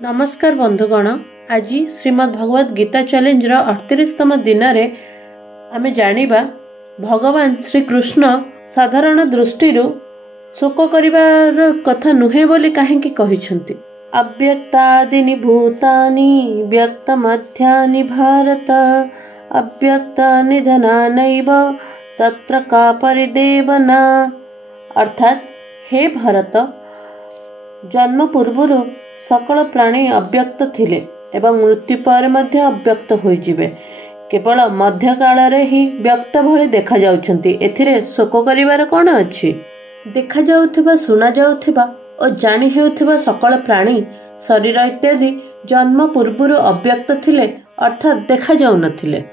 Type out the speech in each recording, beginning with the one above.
नमस्कार बंधुगण। आज श्रीमद् भगवद गीता चैलेंज 38तम दिन में आम जानिबा भगवान श्री कृष्ण साधारण दृष्टि शोक करिवार कथा नुहे बोली काहेकि कहिसंती। अव्यक्तादीनि भूतानि व्यक्त मध्यानि भारत अव्यक्त निधनानैव तत्र का परिदेवना। अर्थात हे भारत, जन्म पूर्वर सकल प्राणी अव्यक्त थिले एवं मृत्यु पर मध्य अव्यक्त होइजिबे। केवल मध्य काल रे ही व्यक्त भली देखा जाउछंती। एथिरे शोक करिवार कोन अछि? देखा जाउथिबा, सुना जाउथिबा और जानि हेउथिबा सकल प्राणी शरीर इत्यादि जन्म पूर्वर अव्यक्त थिले, अर्थात देखा जाउ नथिले।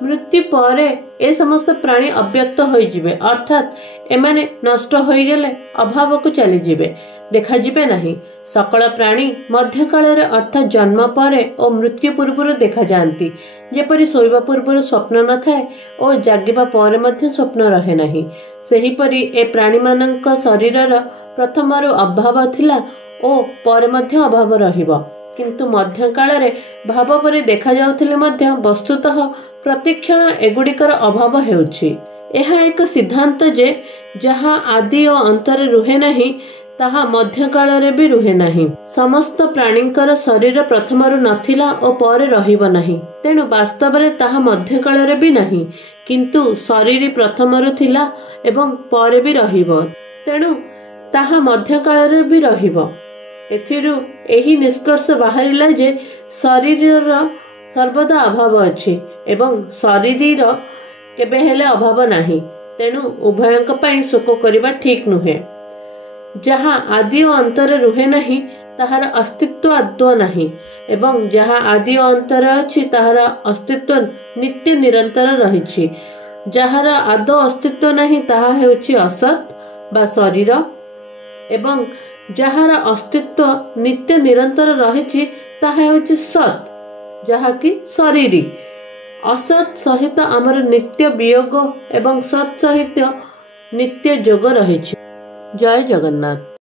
मृत्यु परे ए समस्त प्राणी अव्यक्त होइजिबे, अर्थात एमाने नष्ट होई गेले अभाव को चली जिबे, देखा जिबे नहीं। सकल प्राणी मध्यकाल अर्थात जन्म परे और मृत्यु पूर्वर देखा जाती। जेपरि शोइबा पूर्वर स्वप्न न थाए और जागिबा परे मध्य स्वप्न रहे नहीं, सेहीपरि ए प्राणी मानक शरीरर प्रथमरु अभाव थिला और परे मध्य अभाव रहिबो। किंतु मध्यकाल रे भाव परि देखा जाउथिले मध्य वस्तुतः प्रतिक्षण एगुड़िकर अभाव हेउछि। एहा एक सिद्धांत जे जहा आदि और अंतर रुहे नहीं, ताहा मध्यकाल रे भी रुहे नहीं। समस्त प्राणींकर शरीर प्रथमरु नथिला और परे रहिबो नहीं, तेणु वास्तव रे ताहा मध्यकाल रे भी नहीं। किंतु शरीर प्रथमरु थिला एवं परे भी रहिबो, तेणु ताहा मध्यकाल रे भी रहिबो। एथिरु एही निष्कर्ष बाहरिला जे शरीरर सर्वदा अभाव अछि एवं शरीर केबे हेले अभाव नाही। तेणु उभयंक पई शोक करिबा ठीक नुहे। जहाँ आदि और अंतर रुहे नहीं, ताहार अस्तित्व आदौ नहीं, एवं जहाँ आदि और अंतर अछि ताहार अस्तित्व नित्य निरंतर रहिछि। जहार आदौ अस्तित्व नहीं ताहा हेउछि असत बा शरीर, एवं जहार अस्तित्व नित्य निरंतर रहिछि ताहा हेउछि सत, जहा कि शरीरी। असत सहित आमर नित्य वियोग एवं सत सहित नित्य जोग रहिछि। जय जगन्नाथ।